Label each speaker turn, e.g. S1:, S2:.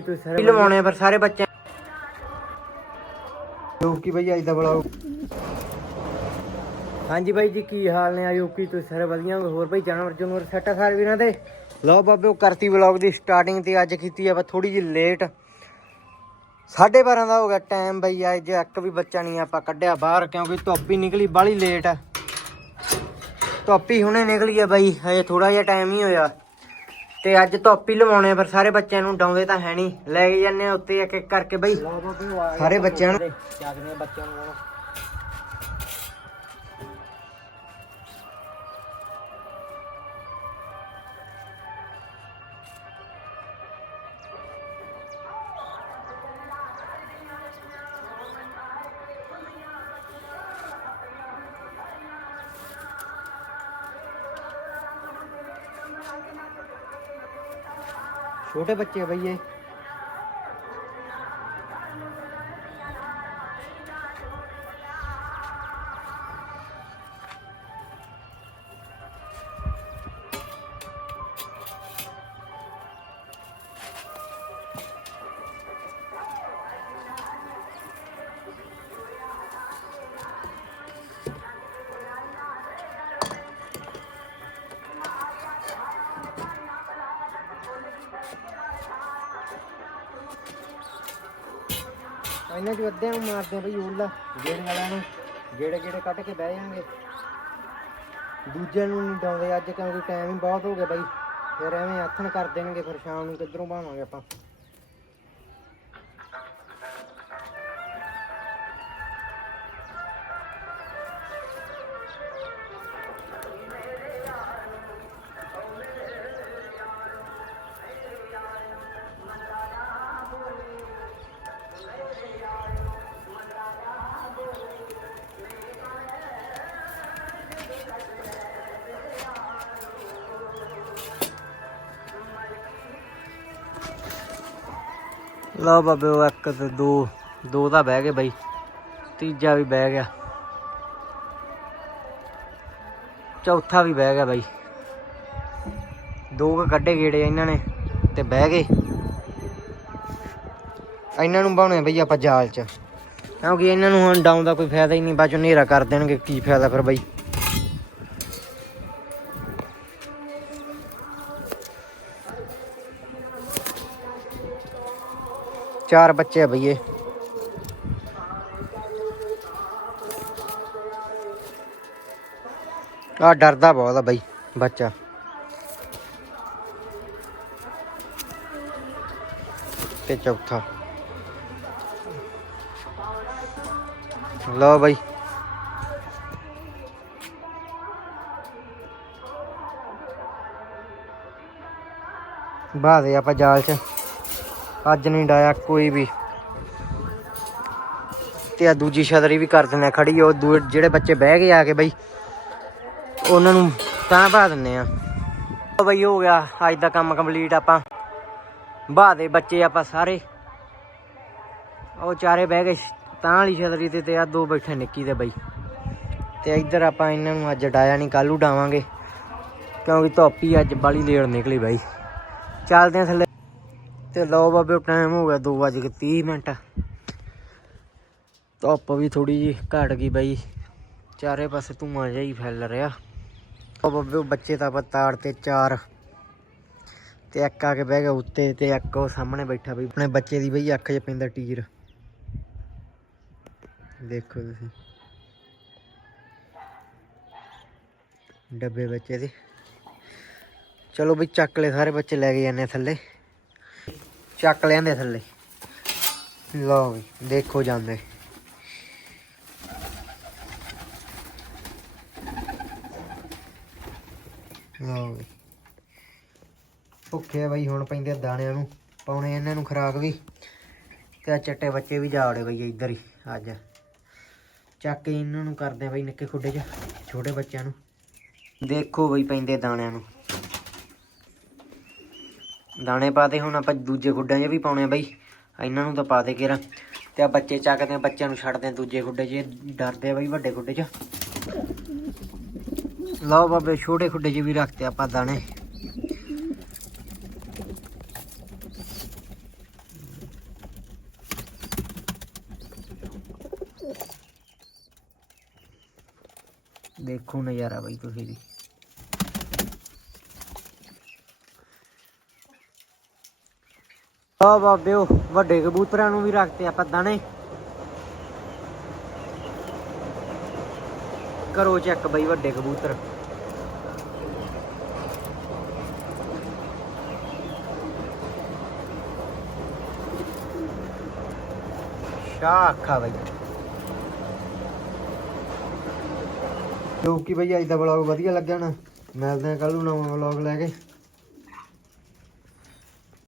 S1: ਤੁਸੀਂ ਸਾਰੇ ਲਵਾਉਣੇ ਪਰ ਸਾਰੇ ਬੱਚੇ ਜੋ ਕੀ ਬਈ ਅੱਜ ਦਾ ਬੁਲਾਓ ਹਾਂਜੀ ਬਾਈ ਜੀ ਕੀ ਹਾਲ ਨੇ ਆਇਓ ਕੀ ਤੁਸੀਂ ਸਾਰੇ ਵਧੀਆ ਹੋਗੇ ਹੋਰ ਬਾਈ ਜਾਨਵਰ ਜਨੂਰ ਸੈਟ ਆ ਸਾਰੇ ਵੀਰਾਂ ਦੇ? ਲਓ ਬਾਬੇ ਉਹ ਕਰਤੀ ਵਲੌਗ ਦੀ ਸਟਾਰਟਿੰਗ ਤੇ ਅੱਜ ਕੀਤੀ ਆਪਾਂ ਥੋੜੀ ਜਿਹੀ ਲੇਟ 12:30 ਦਾ ਹੋ ਗਿਆ ਟਾਈਮ ਬਈ ਅੱਜ ਇੱਕ ਵੀ ਬੱਚਾ ਨਹੀਂ ਆਪਾਂ ਕੱਢਿਆ ਬਾਹਰ ਕਿਉਂਕਿ ਧੁੱਪ ਹੀ ਨਿਕਲੀ ਬਾਹਲੀ ਲੇਟ ਆ। ਧੁੱਪ ਹੀ ਹੁਣੇ ਨਿਕਲੀ ਆ ਬਾਈ ਹਜੇ ਥੋੜਾ ਜਿਹਾ ਟਾਈਮ ਹੀ ਹੋਇਆ। ਤੇ ਅੱਜ ਧੁੱਪ ਹੀ ਲਵਾਉਣੇ ਆ, ਪਰ ਸਾਰੇ ਬੱਚਿਆਂ ਨੂੰ ਡਾਉਂਦੇ ਤਾਂ ਹੈ ਨਹੀਂ। ਲੈ ਕੇ ਜਾਂਦੇ ਆ ਉੱਤੇ ਇੱਕ ਇੱਕ ਕਰਕੇ ਬਈ। ਸਾਰੇ ਬੱਚਿਆਂ ਨੂੰ ਜਾਗਦੇ ਬੱਚਿਆਂ ਨੂੰ ਛੋਟੇ ਬੱਚੇ ਆ ਬਈ ਇਹ। ਇਹਨਾਂ ਚ ਅੱਧਿਆਂ ਨੂੰ ਮਾਰਦੇ ਆ ਬਈ ਉਰਲਾ ਗੇੜੇ ਵਾਲਿਆਂ ਨੂੰ, ਗੇੜੇ ਗੇੜੇ ਕੱਢ ਕੇ ਬਹਿ ਜਾਣਗੇ। ਦੂਜਿਆਂ ਨੂੰ ਨਹੀਂ ਡਾਉਂਦੇ ਅੱਜ, ਕਿਉਂਕਿ ਟਾਈਮ ਹੀ ਬਹੁਤ ਹੋ ਗਿਆ ਬਾਈ। ਫਿਰ ਐਵੇਂ ਆਥਣ ਕਰ ਦੇਣਗੇ, ਫਿਰ ਸ਼ਾਮ ਨੂੰ ਕਿੱਧਰੋਂ ਭਾਵਾਂਗੇ ਆਪਾਂ। ਲਓ ਬਾਬੇ, ਉਹ ਇੱਕ ਤੇ ਦੋ ਦੋ ਤਾਂ ਬਹਿ ਗਏ ਬਾਈ, ਤੀਜਾ ਵੀ ਬਹਿ ਗਿਆ। ਚੌਥਾ ਵੀ ਬਹਿ ਗਿਆ ਬਾਈ। ਦੋ ਕੁ ਕੱਢੇ ਗੇੜੇ ਇਹਨਾਂ ਨੇ ਤੇ ਬਹਿ ਗਏ। ਇਹਨਾਂ ਨੂੰ ਬਾਉਣੇ ਬਈ ਆਪਾਂ ਜਾਲ 'ਚ। ਕਿਉਂਕਿ ਇਹਨਾਂ ਨੂੰ ਹੁਣ ਡਾਊਨ ਦਾ ਕੋਈ ਫਾਇਦਾ ਹੀ ਨਹੀਂ, ਬਾਅਦ ਚੋਂ ਹਨੇਰਾ ਕਰ ਦੇਣਗੇ, ਕੀ ਫਾਇਦਾ ਫਿਰ ਬਈ। ਚਾਰ ਬੱਚੇ ਆ ਬਈਏ ਆ ਡਰਦਾ ਬਹੁਤ ਆ ਬਈ ਬੱਚਾ ਤੇ ਚੌਥਾ ਲਓ ਬਈ ਬਾਦੇ ਆਪਾਂ ਜਾਲ 'ਚ ਅੱਜ ਨਹੀਂ ਡਾਇਆ ਕੋਈ ਵੀ। ਤੇ ਆ ਦੂਜੀ ਛਤਰੀ ਵੀ ਕਰ ਦਿੰਦੇ ਖੜੀ ਉਹ ਦੂ- ਜਿਹੜੇ ਬੱਚੇ ਬਹਿ ਗਏ ਆ ਕੇ ਬਈ, ਉਹਨਾਂ ਨੂੰ ਤਾਂ ਬਾ ਦਿੰਦੇ ਆ। ਲਓ ਬਈ ਹੋ ਗਿਆ, ਅੱਜ ਦਾ ਕੰਮ ਕੰਪਲੀਟ ਆਪਾਂ। ਬਾਹ ਦੇ ਬੱਚੇ ਆਪਾਂ ਸਾਰੇ। ਉਹ ਚਾਰੇ ਬਹਿ ਗਏ, ਤਾਂ ਵਾਲੀ ਛਤਰੀ ਤੇ ਤੇ ਆ ਦੋ ਬੈਠੇ ਨਿੱਕੀ ਦੇ ਬਈ। ਤੇ ਇੱਧਰ ਆਪਾਂ ਇਹਨਾਂ ਨੂੰ ਅੱਜ ਡਾਇਆ ਨਹੀਂ ਕੱਲੂ ਡਾਵਾਂਗੇ। ਕਿਉਂਕਿ ਧੁੱਪ ਹੀ ਅੱਜ ਬਾਲੀ ਲੇਟ ਨਿਕਲੀ ਬਾਈ। ਚੱਲਦੇ ਆ ਥੱਲੇ। ਤੇ ਲਓ ਬਾਬੇ ਟਾਈਮ ਹੋ ਗਿਆ 2:30 ਮਿੰਟ। ਧੁੱਪ ਵੀ ਥੋੜੀ ਜੀ ਘਟ ਗਈ ਬਾਈ। ਚਾਰੇ ਪਾਸੇ ਧੂਆਂ ਜਿਹਾ ਹੀ ਫੈਲ ਰਿਹਾ। ਉਹ ਬਾਬੇ, ਉਹ ਬੱਚੇ ਤਾਂ ਆਪਾਂ ਤੇ ਚਾਰ ਤੇ ਇੱਕ ਆ ਕੇ ਬਹਿ ਗਿਆ ਉੱਤੇ ਤੇ ਇੱਕ ਉਹ ਸਾਹਮਣੇ ਬੈਠਾ ਬਈ, ਆਪਣੇ ਬੱਚੇ ਦੀ ਬਈ ਅੱਖ 'ਚ ਪੈਂਦਾ ਟੀਰ। ਦੇਖੋ ਤੁਸੀਂ। ਡੱਬੇ ਬੱਚੇ ਦੇ। ਚਲੋ ਬਈ ਚੱਕ ਲੈ ਸਾਰੇ ਬੱਚੇ, ਲੈ ਕੇ ਜਾਂਦੇ ਥੱਲੇ। ਚੱਕ ਲਿਆਂਦੇ ਥੱਲੇ। ਲਓ ਵੀ, ਦੇਖੋ ਜਾਂਦੇ। ਲਓ ਵੀ। ਭੁੱਖੇ ਬਈ, ਹੁਣ ਪੈਂਦੇ ਦਾਣਿਆਂ ਨੂੰ। ਪਾਉਣੇ ਇਹਨਾਂ ਨੂੰ ਖਰਾਕ ਵੀ। ਤੇ ਆ ਚੱਟੇ ਬੱਚੇ ਵੀ ਜਾੜੇ ਬਈ ਇੱਧਰ ਹੀ, ਅੱਜ। ਚੱਕ ਕੇ ਇਹਨਾਂ ਨੂੰ ਕਰਦੇ ਬਈ ਨਿੱਕੇ ਖੁੱਡੇ 'ਚ, ਛੋਟੇ ਬੱਚਿਆਂ ਨੂੰ। ਦੇਖੋ ਬਈ ਪੈਂਦੇ ਦਾਣਿਆਂ ਨੂੰ। ਦਾਣੇ ਪਾ ਦੇ, ਹੁਣ ਆਪਾਂ ਦੂਜੇ ਖੁੱਡਾਂ 'ਚ ਵੀ ਪਾਉਣੇ ਆ ਬਈ। ਇਹਨਾਂ ਨੂੰ ਤਾਂ ਪਾ ਦੇ ਕੇਰਾ ਤੇ ਆ ਬੱਚੇ ਚੱਕਦੇ ਆ, ਬੱਚਿਆਂ ਨੂੰ ਛੱਡਦੇ ਆ ਦੂਜੇ ਖੁੱਡੇ 'ਚ। ਡਰਦੇ ਆ ਬਈ ਵੱਡੇ ਖੁੱਡੇ 'ਚ। ਲਓ ਬਾਬੇ, ਛੋਟੇ ਖੁੱਡੇ 'ਚ ਵੀ ਰੱਖਤੇ ਆਪਾਂ ਦਾਣੇ। ਦੇਖੋ ਨਜ਼ਾਰਾ ਬਾਈ ਤੁਸੀਂ ਵੀ। ਆ ਬਾਬਿਓ ਵੱਡੇ ਕਬੂਤਰਾਂ ਨੂੰ ਵੀ ਰੱਖਤੇ ਆਪਾਂ ਦਾਣੇ। ਕਰੋ ਚੈੱਕ ਬਈ ਵੱਡੇ ਕਬੂਤਰ। ਸ਼ਾਹ ਬਈ। ਜੋ ਬਈ ਅੱਜ ਦਾ ਵਲੌਗ ਵਧੀਆ ਲੱਗਿਆ ਨਾ, ਮਿਲਦੇ ਆ ਕੱਲ ਨੂੰ ਨਵਾਂ ਵਲੌਗ ਲੈ ਕੇ।